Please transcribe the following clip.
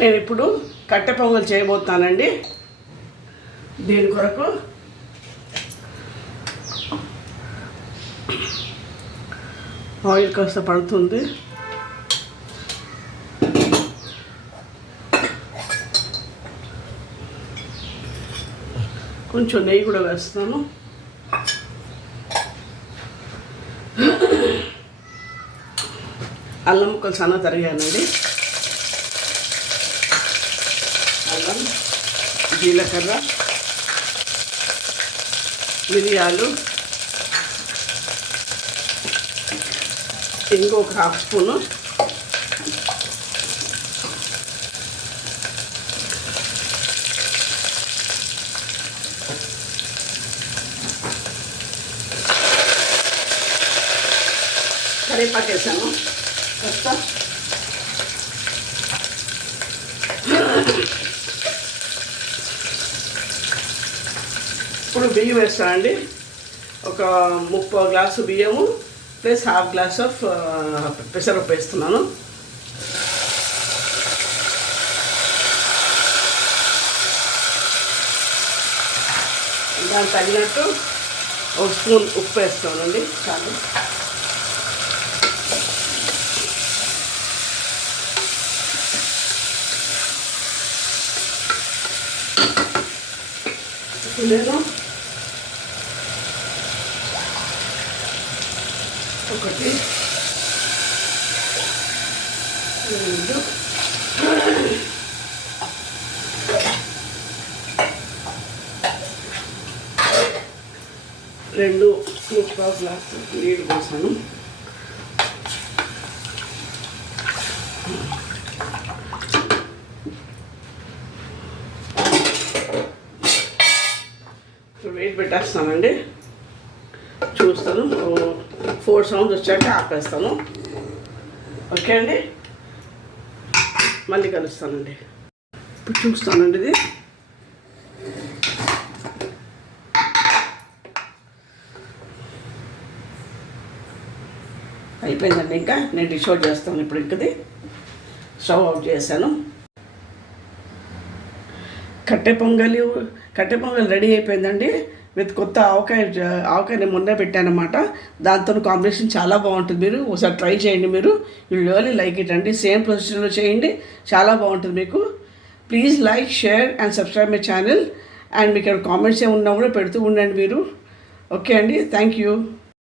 నేను ఇప్పుడు కట్టె పొంగల్ చేయబోతున్నానండి. దీని కొరకు ఆయిల్ కాస్త పడుతుంది. కొంచెం నెయ్యి కూడా వేస్తాను. అల్లం ముక్కలు సన్న తరిగానండి. అల్లం, జీలకర్ర, మిరియాలు, ఇంకొక హాఫ్ స్పూను కరివేపాకు వేసాను. కాస్త ఇప్పుడు బియ్యం వేస్తానండి. ఒక 30 గ్లాసు బియ్యము ప్లస్ హాఫ్ గ్లాస్ ఆఫ్ పెసరపప్పు వేస్తున్నాను. దానికి తగినట్టు ఒక స్పూన్ ఉప్పు వేస్తానండి. చాలు. నేను ఒకటి, రెండు 2 గ్లాసు నీళ్ళు పోసాను. వెయిట్ పెట్టేస్తానండి. చూస్తాను. 4 సౌండ్స్ వచ్చాక ఆపేస్తాను. ఓకే అండి, మళ్ళీ కలుస్తానండి. ఇప్పుడు చూస్తానండి. ఇది అయిపోయిందండి. ఇంకా నేను డిష్ అవుట్ చేస్తాను. ఇప్పుడు ఇంకది స్టవ్ అవుట్ చేశాను. కట్టె పొంగల్ రెడీ అయిపోయిందండి. విత్ కొత్త ఆవకాయ మొన్నే పెట్టానమాట. దాంతో కాంబినేషన్ చాలా బాగుంటుంది. మీరు ఒకసారి ట్రై చేయండి. మీరు రియల్లీ లైక్ ఇట్ అండి. సేమ్ ప్రొసీజర్లో చేయండి, చాలా బాగుంటుంది మీకు. Please like, share and subscribe my channel. And మీకు కామెంట్స్ ఏమున్నా కూడా పెడుతూ ఉండండి మీరు. ఓకే అండి, థ్యాంక్ యూ.